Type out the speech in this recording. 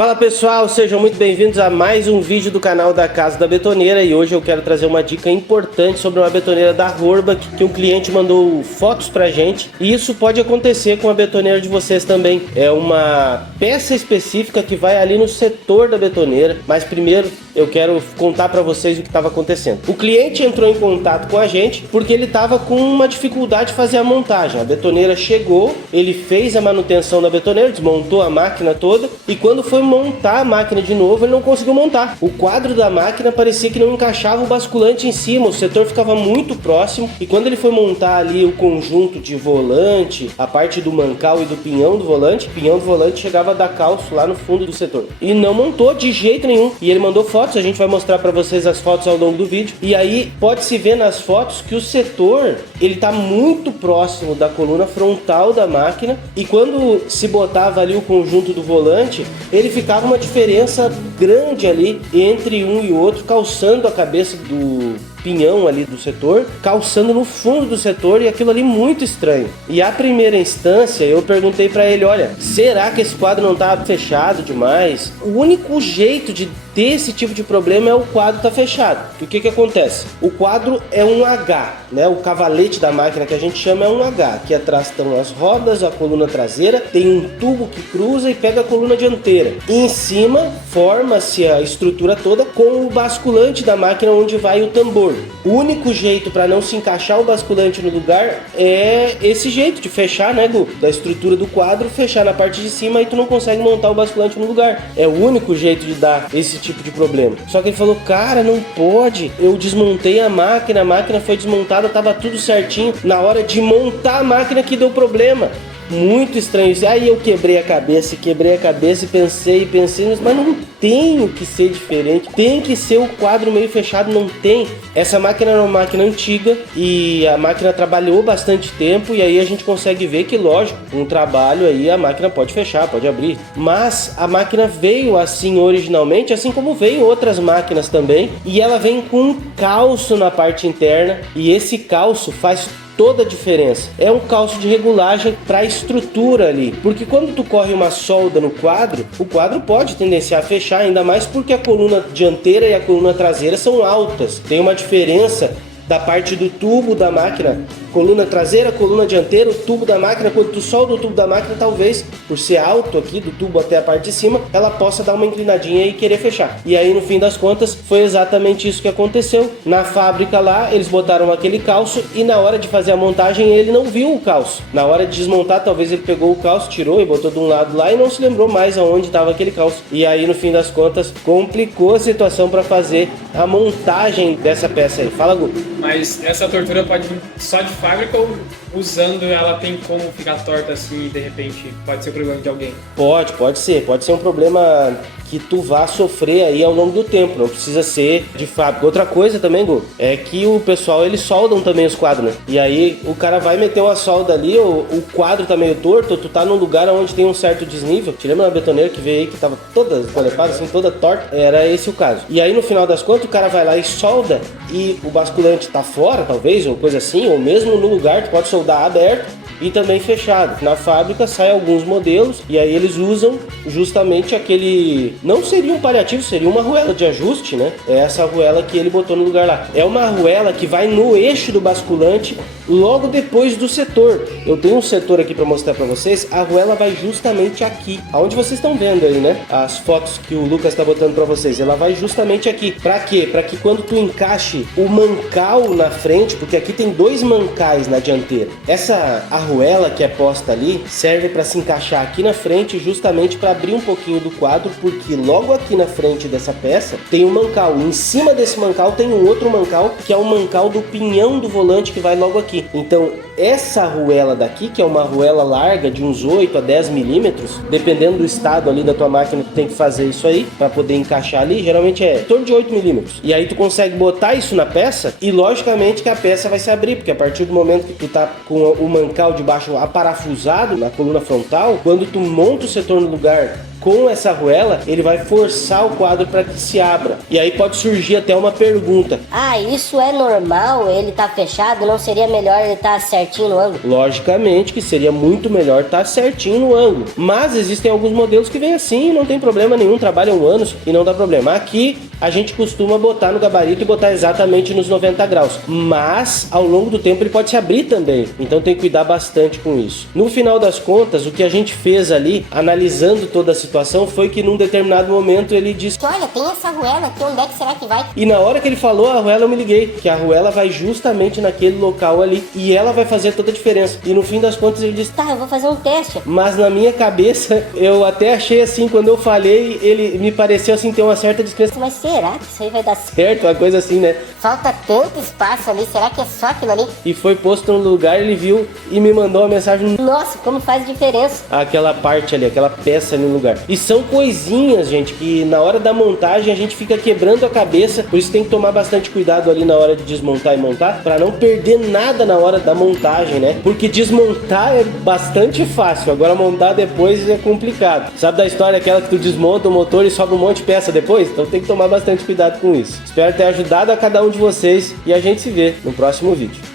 Fala pessoal, sejam muito bem-vindos a mais um vídeo do canal da Casa da Betoneira. E hoje eu quero trazer uma dica importante sobre uma betoneira da Horbach que um cliente mandou fotos pra gente. E isso pode acontecer com a betoneira de vocês também. É uma peça específica que vai ali no setor da betoneira. Mas primeiro eu quero contar pra vocês o que estava acontecendo. O cliente entrou em contato com a gente porque ele estava com uma dificuldade de fazer a montagem. A betoneira chegou, ele fez a manutenção da betoneira, desmontou a máquina toda e quando foi montar a máquina de novo, ele não conseguiu montar. O quadro da máquina parecia que não encaixava o basculante em cima, o setor ficava muito próximo e quando ele foi montar ali o conjunto de volante, a parte do mancal e do pinhão do volante, o pinhão do volante chegava a dar calço lá no fundo do setor. E não montou de jeito nenhum. E ele mandou fotos, a gente vai mostrar para vocês as fotos ao longo do vídeo. E aí pode-se ver nas fotos que o setor, ele tá muito próximo da coluna frontal da máquina e quando se botava ali o conjunto do volante, ele ficava uma diferença grande ali entre um e outro, calçando a cabeça do pinhão ali do setor, calçando no fundo do setor, e aquilo ali muito estranho. E a primeira instância eu perguntei para ele, olha, será que esse quadro não tá fechado demais? O único jeito de ter esse tipo de problema é o quadro tá fechado. E o que acontece? O quadro é um H, né? O cavalete da máquina que a gente chama é um H. Aqui atrás estão as rodas, a coluna traseira, tem um tubo que cruza e pega a coluna dianteira. E em cima forma-se a estrutura toda com o basculante da máquina onde vai o tambor. O único jeito para não se encaixar o basculante no lugar é esse jeito de fechar, né, Gu? Da estrutura do quadro, fechar na parte de cima e tu não consegue montar o basculante no lugar. É o único jeito de dar esse tipo de problema. Só que ele falou, cara, não pode. Eu desmontei a máquina foi desmontada, tava tudo certinho. Na hora de montar a máquina que deu problema. Muito estranho isso. Aí eu quebrei a cabeça e pensei, mas não tem que ser diferente. Tem que ser o quadro meio fechado, não tem. Essa máquina era uma máquina antiga e a máquina trabalhou bastante tempo e aí a gente consegue ver que, lógico, com o trabalho aí a máquina pode fechar, pode abrir. Mas a máquina veio assim originalmente, assim como veio outras máquinas também, e ela vem com um calço na parte interna e esse calço faz toda a diferença. É um calço de regulagem para a estrutura ali, porque quando tu corre uma solda no quadro, o quadro pode tendenciar a fechar, ainda mais porque a coluna dianteira e a coluna traseira são altas. Tem uma diferença da parte do tubo da máquina, coluna traseira, coluna dianteira, o tubo da máquina. Quando tu solda o tubo da máquina, talvez, por ser alto aqui, do tubo até a parte de cima, ela possa dar uma inclinadinha e querer fechar. E aí, no fim das contas, foi exatamente isso que aconteceu. Na fábrica lá, eles botaram aquele calço e na hora de fazer a montagem, ele não viu o calço. Na hora de desmontar, talvez ele pegou o calço, tirou e botou de um lado lá e não se lembrou mais aonde estava aquele calço. E aí, no fim das contas, complicou a situação para fazer a montagem dessa peça aí. Fala, Gu. Mas essa tortura pode vir só de fábrica ou usando ela tem como ficar torta assim e de repente pode ser o problema de alguém? Pode ser um problema que tu vá sofrer aí ao longo do tempo, não precisa ser de fábrica. Outra coisa também, Gu, é que o pessoal, eles soldam também os quadros, né? E aí o cara vai meter uma solda ali, o quadro tá meio torto, tu tá num lugar onde tem um certo desnível. Te lembra uma betoneira que veio aí que tava toda espolepada, assim, toda torta? Era esse o caso. E aí no final das contas o cara vai lá e solda e o basculante tá fora, talvez, ou coisa assim, ou mesmo no lugar tu pode soldar aberto e também fechado. Na fábrica sai alguns modelos e aí eles usam justamente aquele... Não seria um paliativo, seria uma arruela de ajuste, né? É essa arruela que ele botou no lugar lá. É uma arruela que vai no eixo do basculante logo depois do setor. Eu tenho um setor aqui para mostrar para vocês. A arruela vai justamente aqui, aonde vocês estão vendo aí, né? As fotos que o Lucas está botando para vocês. Ela vai justamente aqui. Para quê? Para que quando tu encaixe o mancal na frente, porque aqui tem dois mancais na dianteira. Essa arruela que é posta ali serve para se encaixar aqui na frente, justamente para abrir um pouquinho do quadro, porque logo aqui na frente dessa peça tem um mancal. Em cima desse mancal tem um outro mancal, que é o mancal do pinhão do volante que vai logo aqui. Então essa arruela daqui, que é uma arruela larga de uns 8 a 10 milímetros, dependendo do estado ali da tua máquina, tu tem que fazer isso aí para poder encaixar ali. Geralmente é em torno de 8 milímetros. E aí tu consegue botar isso na peça e logicamente que a peça vai se abrir, porque a partir do momento que tu tá com o mancal de baixo aparafusado na coluna frontal, quando tu monta o setor no lugar com essa arruela, ele vai forçar o quadro para que se abra. E aí pode surgir até uma pergunta. Ah, isso é normal? Ele tá fechado? Não seria melhor ele tá certinho no ângulo? Logicamente que seria muito melhor estar certinho no ângulo. Mas existem alguns modelos que vêm assim, não tem problema nenhum, trabalham anos e não dá problema. Aqui a gente costuma botar no gabarito e botar exatamente nos 90 graus. Mas ao longo do tempo ele pode se abrir também. Então tem que cuidar bastante com isso. No final das contas, o que a gente fez ali, analisando toda a situação, foi que num determinado momento ele disse: Olha, tem essa arruela aqui, onde é que será que vai? E na hora que ele falou a arruela, eu me liguei, que a arruela vai justamente naquele local ali e ela vai fazer toda a diferença. E no fim das contas ele disse: Tá, eu vou fazer um teste. mas na minha cabeça, eu até achei assim, quando eu falei, ele me pareceu assim ter uma certa descrença. Mas será que isso aí vai dar certo? Certo, uma coisa assim, né? Falta tanto espaço ali, será que é só aquilo ali? E foi posto no lugar, ele viu e me mandou uma mensagem: Nossa, como faz diferença. aquela parte ali, aquela peça ali no lugar. E são coisinhas, gente, que na hora da montagem a gente fica quebrando a cabeça, por isso tem que tomar bastante cuidado ali na hora de desmontar e montar, para não perder nada na hora da montagem, né? Porque desmontar é bastante fácil, agora montar depois é complicado. Sabe da história aquela que tu desmonta o motor e sobra um monte de peça depois? Então tem que tomar bastante cuidado com isso. Espero ter ajudado a cada um de vocês e a gente se vê no próximo vídeo.